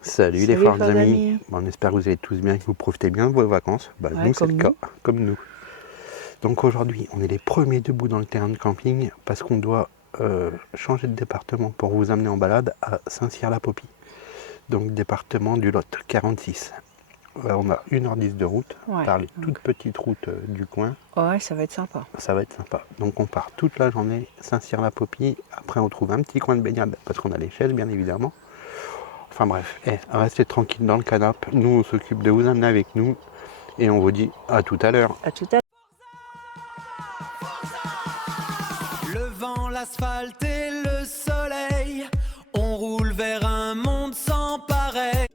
Salut les forts amis. Bon, on espère que vous allez tous bien et que vous profitez bien de vos vacances. Nous c'est le cas, comme nous. Donc aujourd'hui on est les premiers debout dans le terrain de camping parce qu'on doit changer de département pour vous amener en balade à Saint-Cyr-la-Popie. Donc département du Lot, 46. On a 1h10 de route par les toutes petites routes du coin. Ouais, ça va être sympa. Ça va être sympa. Donc on part toute la journée, Saint-Cyr-la-Popie. Après on trouve un petit coin de baignade parce qu'on a les chaises bien évidemment. Enfin bref, restez tranquille dans le canapé. Nous on s'occupe de vous amener avec nous. Et on vous dit à tout à l'heure. À tout à l'heure. Le vent, l'asphalte et le soleil, on roule vers un monde sans pareil.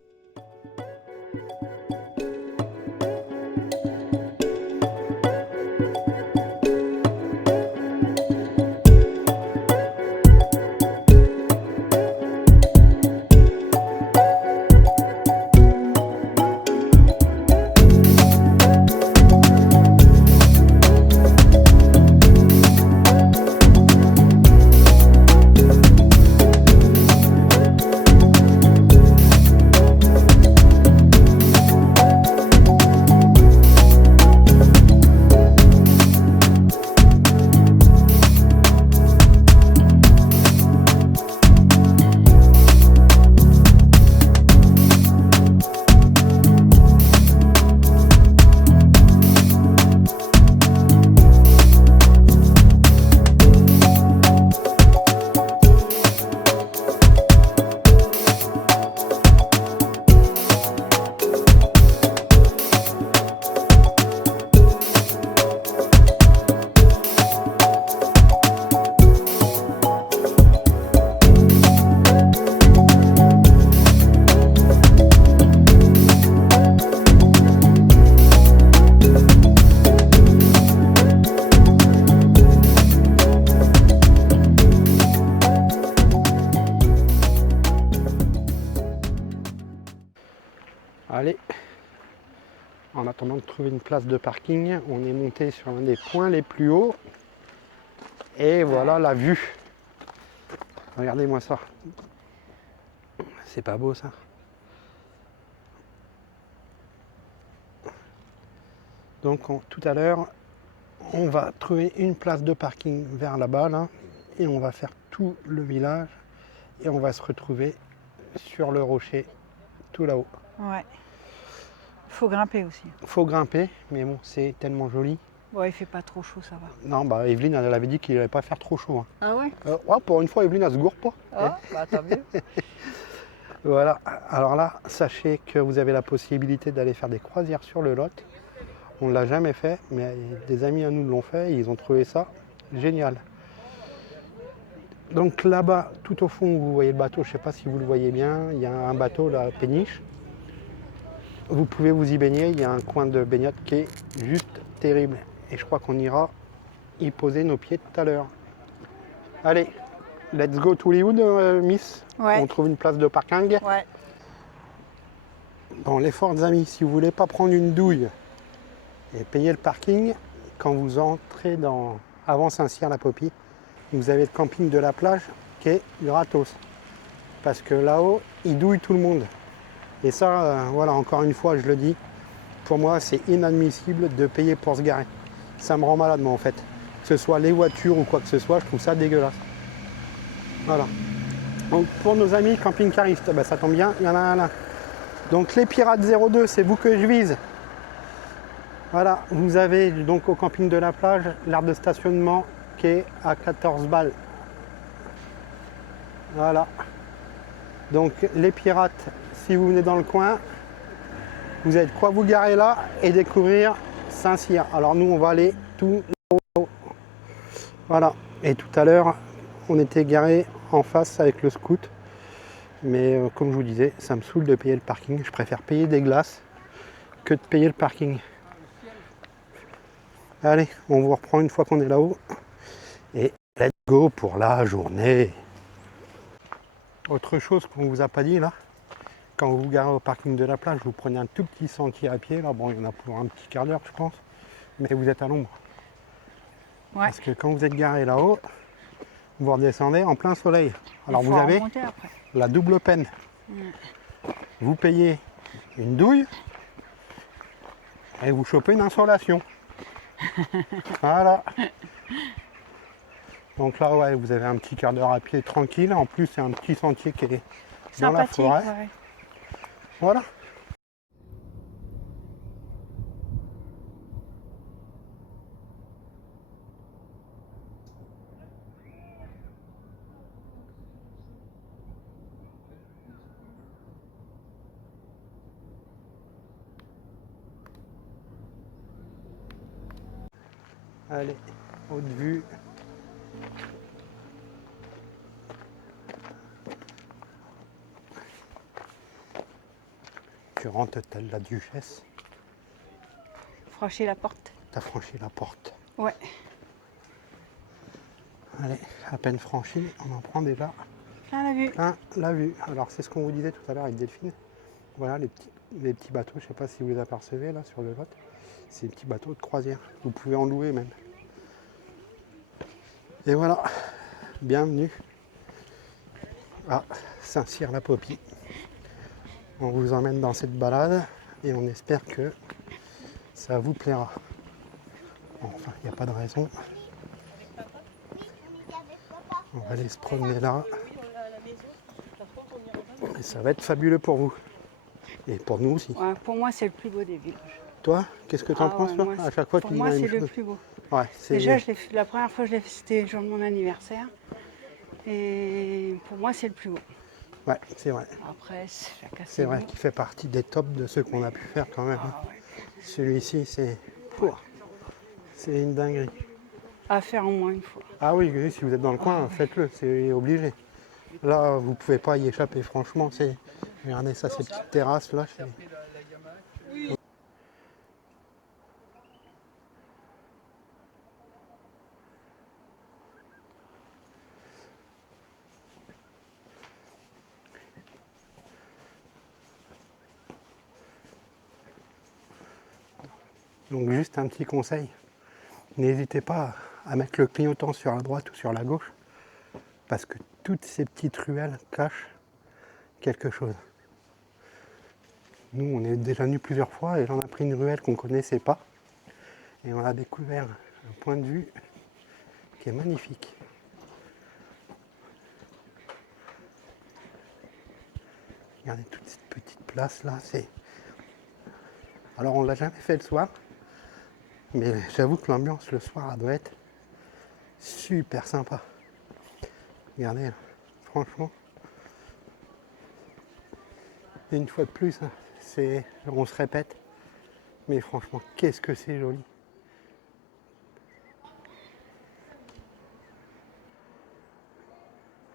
Allez, en attendant de trouver une place de parking, on est monté sur un des points les plus hauts. Et voilà la vue. Regardez-moi ça. C'est pas beau ça? Donc tout à l'heure, on va trouver une place de parking vers là-bas, là, et on va faire tout le village. Et on va se retrouver sur le rocher, tout là-haut. Ouais. Faut grimper aussi. Faut grimper, mais bon, c'est tellement joli. Ouais, il fait pas trop chaud, ça va. Non, bah Evelyne, elle avait dit qu'il n'allait pas faire trop chaud. Hein. Ah ouais? Ouais, pour une fois, Evelyne, elle se gourre pas. Ah, bah tant mieux. Voilà, alors là, sachez que vous avez la possibilité d'aller faire des croisières sur le Lot. On ne l'a jamais fait, mais des amis à nous l'ont fait et ils ont trouvé ça génial. Donc là-bas, tout au fond, vous voyez le bateau, je ne sais pas si vous le voyez bien, il y a un bateau, la péniche. Vous pouvez vous y baigner, il y a un coin de baignade qui est juste terrible. Et je crois qu'on ira y poser nos pieds tout à l'heure. Allez, let's go to Hollywood, Miss. Ouais. On trouve une place de parking. Ouais. Bon, les forts amis, si vous ne voulez pas prendre une douille et payer le parking, quand vous entrez avant Saint-Cyr-la-Popie, vous avez le camping de la plage qui est gratos. Parce que là-haut, ils douillent tout le monde. Et ça, voilà, encore une fois, je le dis, pour moi, c'est inadmissible de payer pour se garer. Ça me rend malade, moi, en fait. Que ce soit les voitures ou quoi que ce soit, je trouve ça dégueulasse. Voilà. Donc, pour nos amis camping-caristes, bah, ça tombe bien, il y en a un là. Donc, les Pirates 02, c'est vous que je vise. Voilà, vous avez donc au camping de la plage, l'aire de stationnement qui est à 14 balles. Voilà. Donc, les Pirates, si vous venez dans le coin, vous avez de quoi vous garer là et découvrir Saint-Cyr. Alors nous, on va aller tout là-haut. Voilà. Et tout à l'heure, on était garé en face avec le scout. Mais comme je vous disais, ça me saoule de payer le parking. Je préfère payer des glaces que de payer le parking. Allez, on vous reprend une fois qu'on est là-haut. Et let's go pour la journée. Autre chose qu'on ne vous a pas dit là, quand vous vous garez au parking de la plage, vous prenez un tout petit sentier à pied. Là, bon, il y en a pour un petit quart d'heure, je pense. Mais vous êtes à l'ombre. Ouais. Parce que quand vous êtes garé là-haut, vous redescendez en plein soleil. Alors vous avez la double peine. vous payez une douille et vous chopez une insolation. Voilà. Donc là, ouais, vous avez un petit quart d'heure à pied tranquille. En plus, c'est un petit sentier qui est dans la Sympathique, forêt. ouais. Voilà. Allez, haute vue. Tu rentres telle la duchesse. Franchis la porte. T'as franchi la porte. Ouais. Allez, à peine franchi, on en prend déjà Plein la vue. plein la vue. Alors c'est ce qu'on vous disait tout à l'heure avec Delphine. Voilà les petits bateaux, je sais pas si vous les apercevez là sur le Lot. C'est des petits bateaux de croisière. Vous pouvez en louer même. Et voilà, bienvenue à Saint-Cyr-la-Popie. On vous emmène dans cette balade et on espère que ça vous plaira. Enfin, il n'y a pas de raison. On va aller se promener là. Et ça va être fabuleux pour vous. Et pour nous aussi. Ouais, pour moi, c'est le plus beau des villages. Toi, qu'est-ce que tu en Ah penses ouais, là moi, à chaque fois, pour tu dis moi, la c'est même le chose. plus beau. Ouais, c'est... Déjà, la première fois que je l'ai fait, c'était le jour de mon anniversaire. Et pour moi, c'est le plus beau. Ouais, c'est vrai. Après, chacun C'est ses vrai goûts. qu'il fait partie des tops de ceux qu'on a pu faire quand même. Ah ouais. Celui-ci, c'est une dinguerie. À faire au moins une fois. Ah oui, oui, si vous êtes dans le coin, faites-le, c'est obligé. Là, vous pouvez pas y échapper, franchement. Regardez ça, ces petites terrasses là. Donc juste un petit conseil, n'hésitez pas à mettre le clignotant sur la droite ou sur la gauche, parce que toutes ces petites ruelles cachent quelque chose. Nous, on est déjà venus plusieurs fois et on a pris une ruelle qu'on ne connaissait pas. Et on a découvert un point de vue qui est magnifique. Regardez toute cette petite place là. Alors on ne l'a jamais fait le soir, mais j'avoue que l'ambiance le soir elle doit être super sympa. Regardez là, franchement. Et une fois de plus, hein, on se répète, mais franchement, qu'est-ce que c'est joli.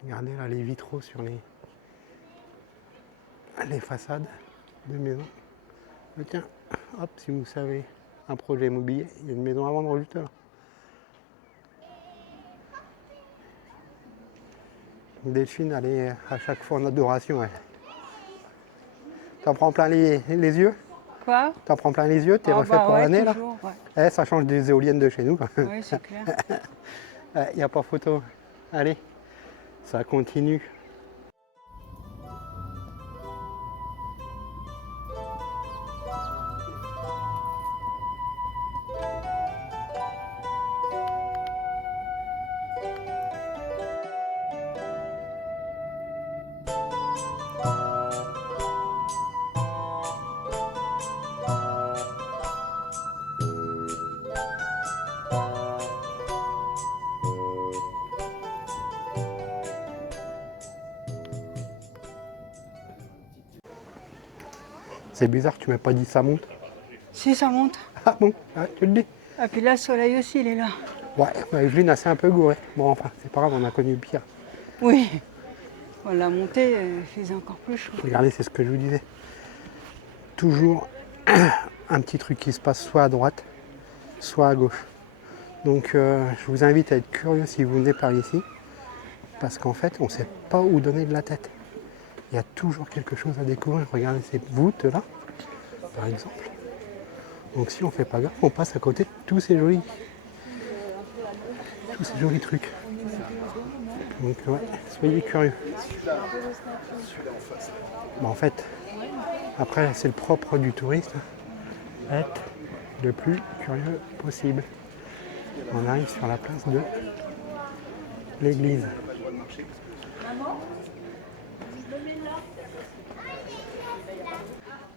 Regardez là les vitraux sur les façades de maisons. Tiens, hop, si vous savez un projet immobilier, il y a une maison à vendre juste là. Delphine, elle est à chaque fois en adoration, elle. T'en prends plein les yeux? Quoi? T'en prends plein les yeux? T'es refait pour ouais, l'année là? toujours, ouais. Eh, ça change des éoliennes de chez nous. Oui, c'est clair. Il n'y a pas photo. Allez, ça continue. C'est bizarre, tu m'as pas dit ça monte. Si, ça monte. Ah bon, ah, tu le dis. Et puis là, le soleil aussi, il est là. Ouais, Evelyne, c'est un peu gouré. Bon, enfin, c'est pas grave, on a connu pire. Oui. La montée faisait encore plus chaud. Regardez, c'est ce que je vous disais. Toujours un petit truc qui se passe soit à droite, soit à gauche. Donc, je vous invite à être curieux si vous venez par ici. Parce qu'en fait, on ne sait pas où donner de la tête. Il y a toujours quelque chose à découvrir. Regardez ces voûtes là, par exemple. Donc si on ne fait pas gaffe, on passe à côté de tous ces jolis trucs. Donc ouais, soyez curieux. Bon, en fait, Après, c'est le propre du touriste, être le plus curieux possible. On arrive sur la place de l'église.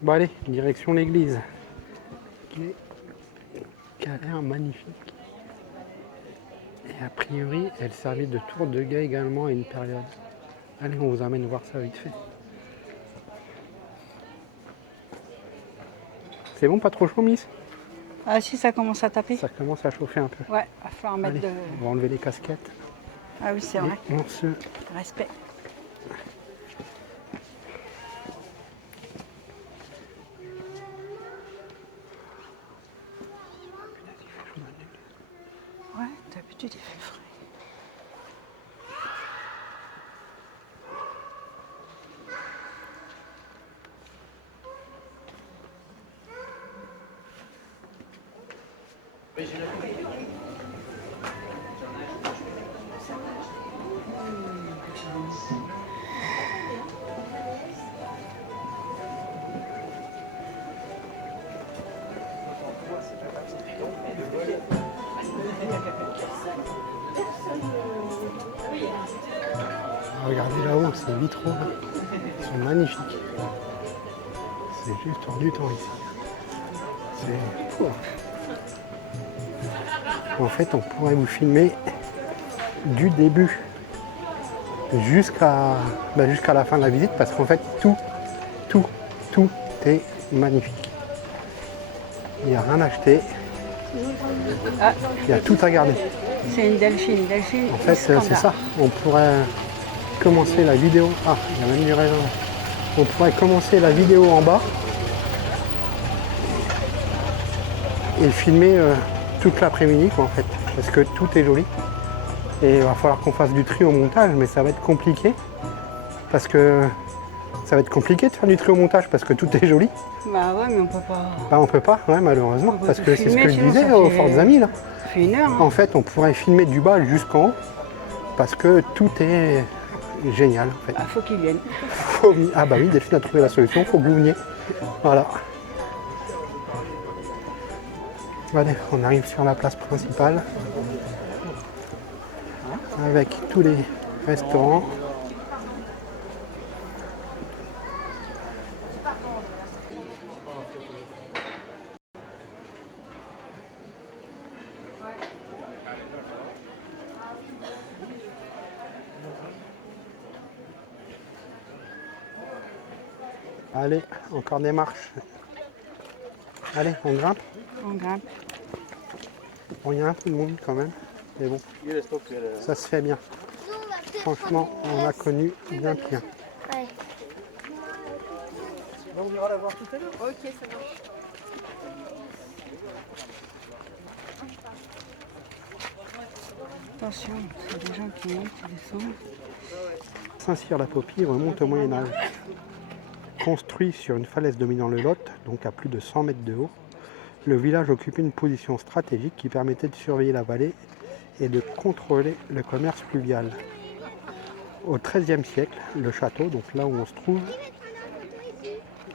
Bon allez, direction l'église, qui a l'air magnifique. Et a priori, elle servait de tour de guet également à une période. Allez, on vous amène voir ça vite fait. C'est bon, pas trop chaud, Miss? Ah si, ça commence à taper. Ça commence à chauffer un peu. Ouais, il va falloir mettre Allez, de... on va enlever les casquettes. Ah oui, c'est vrai. Et on se... Respect. Ouais, d'habitude il fait frais. Regardez là-haut, ces vitraux là, ils sont magnifiques. C'est juste hors du temps ici. C'est fou. En fait, on pourrait vous filmer du début jusqu'à la fin de la visite parce qu'en fait, tout est magnifique. Il n'y a rien à acheter. Ah, Il y a tout à garder. c'est une delphine. Delphine. En fait, c'est ça. On pourrait commencer la vidéo. Ah, il y a même du raisin. On pourrait commencer la vidéo en bas et filmer toute l'après-midi, quoi, en fait, parce que tout est joli. Et il va falloir qu'on fasse du tri au montage, mais ça va être compliqué parce que ça va être compliqué de faire du tri au montage parce que tout est joli. Bah ouais, mais on peut pas. Bah, on peut pas, ouais, malheureusement, On peut parce pas que c'est ce filmer, que je sinon disais ça aux fait- fortes amies là. Ça fait 1 heure. Hein. En fait, on pourrait filmer du bas jusqu'en haut parce que tout est génial. En fait. Ah, faut qu'ils viennent. Ah bah oui, Delphine a trouvé la solution, faut que vous veniez. Voilà. Allez, on arrive sur la place principale avec tous les restaurants. Allez, encore des marches. Allez, on grimpe. On grimpe. Bon, il y a un peu de monde quand même, mais bon, ça se fait bien. Franchement, on a connu bien pire. Ouais. On ira la voir tout à l'heure. Ok, ça marche. Attention, il y a des gens qui montent, qui descendent. Saint-Cyr-la-Popie remonte au Moyen-Âge. Construit sur une falaise dominant le Lot, donc à plus de 100 mètres de haut, le village occupait une position stratégique qui permettait de surveiller la vallée et de contrôler le commerce fluvial. Au XIIIe siècle, le château, donc là où on se trouve,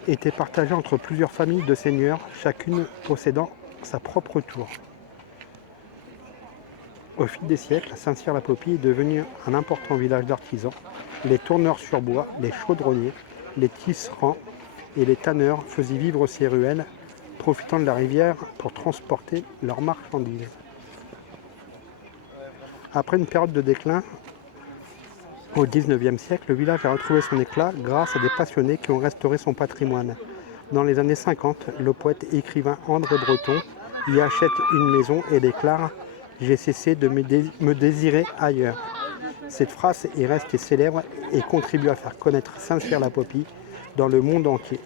était partagé entre plusieurs familles de seigneurs, chacune possédant sa propre tour. Au fil des siècles, Saint-Cyr-la-Popie est devenu un important village d'artisans. Les tourneurs sur bois, les chaudronniers, les tisserands et les tanneurs faisaient vivre ces ruelles, profitant de la rivière pour transporter leurs marchandises. Après une période de déclin, au XIXe siècle, le village a retrouvé son éclat grâce à des passionnés qui ont restauré son patrimoine. Dans les années 50, le poète et écrivain André Breton y achète une maison et déclare « J'ai cessé de me désirer ailleurs ». Cette phrase est restée célèbre et contribue à faire connaître Saint-Cyr-la-Popie dans le monde entier.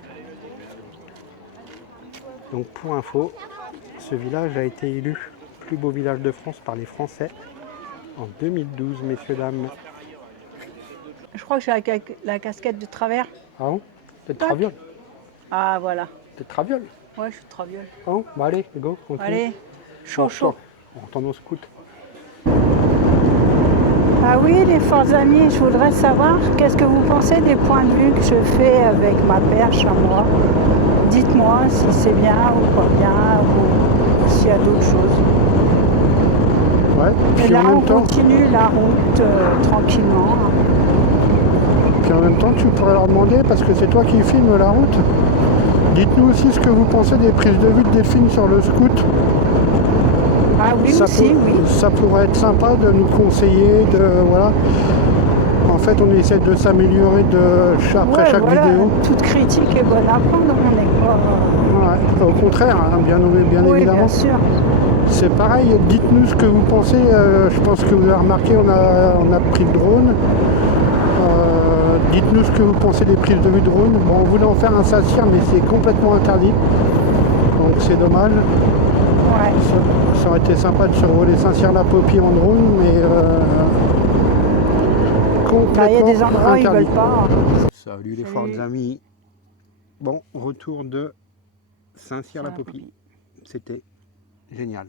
Donc pour info, ce village a été élu plus beau village de France par les Français en 2012, messieurs, dames. Je crois que j'ai la casquette de travers. Ah bon? Peut-être Tac. traviole. Ah voilà. Peut-être traviole. Ouais, je suis traviole. Ah bon? Bah allez, go, continue. Allez, chaud, Bon, chaud. On entend nos scouts. Ah oui, les forts amis, je voudrais savoir qu'est-ce que vous pensez des points de vue que je fais avec ma perche à moi. Dites-moi si c'est bien ou pas bien, ou s'il y a d'autres choses. Ouais. Et Puis là, en même on temps, continue la route tranquillement. tu pourrais leur demander, parce que c'est toi qui filmes la route, dites-nous aussi ce que vous pensez des prises de vue de Delphine sur le scoot. Ah oui, aussi, oui. Ça pourrait être sympa de nous conseiller, voilà. En fait, on essaie de s'améliorer après Ouais, chaque voilà, vidéo. toute critique est bonne à prendre, on n'est pas... Ouais, au contraire, hein, bien oui, évidemment. bien sûr. C'est pareil, dites-nous ce que vous pensez. Je pense que vous avez remarqué, on a pris le drone. Dites-nous ce que vous pensez des prises de vue drone. Bon, on voulait en faire un Saint-Cyr, mais c'est complètement interdit. Donc c'est dommage. Ouais. Ça aurait été sympa de survoler Saint-Cyr-la-Popie en drone, mais complètement Il y a des endroits où ils interdit. veulent pas. Salut les Salut. forts amis. Bon, retour de Saint-Cyr-la-Popie. Popie. C'était génial.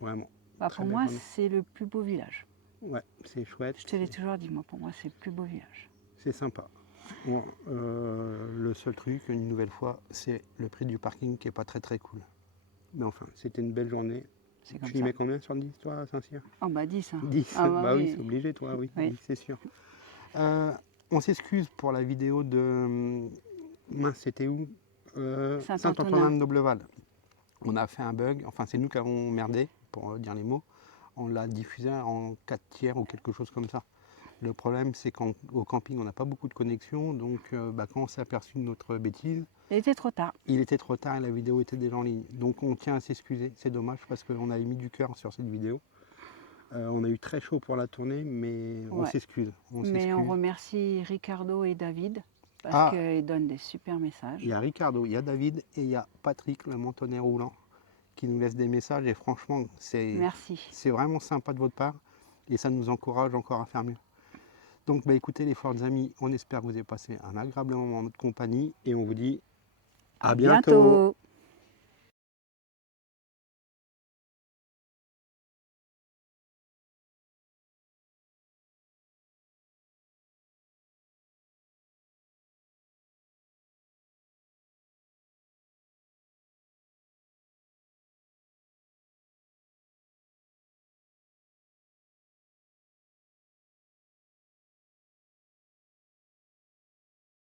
Vraiment. Bah, Très pour belle moi, journée. c'est le plus beau village. Ouais, c'est chouette. Je te l'ai toujours dit, moi, pour moi, c'est le plus beau village. C'est sympa. Bon, le seul truc, une nouvelle fois, c'est le prix du parking qui est pas très cool. Mais enfin, c'était une belle journée. C'est comme Tu y ça. mets combien sur 10, toi, à Saint-Cyr? Oh, bah 10. Hein. 10. Ah, Bah oui, c'est obligé, toi, oui, Oui. 10, c'est sûr. On s'excuse pour la vidéo de... Mince, c'était où Saint-Antonin-de-Nobleval. On a fait un bug, enfin c'est nous qui avons merdé, pour dire les mots. On l'a diffusé en 4 tiers ou quelque chose comme ça. Le problème, c'est qu'au camping, on n'a pas beaucoup de connexion, donc quand on s'est aperçu de notre bêtise, Il était trop tard. il était trop tard et la vidéo était déjà en ligne. Donc on tient à s'excuser, c'est dommage parce qu'on avait mis du cœur sur cette vidéo. On a eu très chaud pour la tournée, mais on Ouais. s'excuse. Mais on remercie Ricardo et David parce Ah. qu'ils donnent des super messages. Il y a Ricardo, il y a David et il y a Patrick, le mentonnet roulant, qui nous laisse des messages et franchement, Merci. c'est vraiment sympa de votre part et ça nous encourage encore à faire mieux. Donc écoutez les forts amis, on espère que vous avez passé un agréable moment en notre compagnie et on vous dit à bientôt.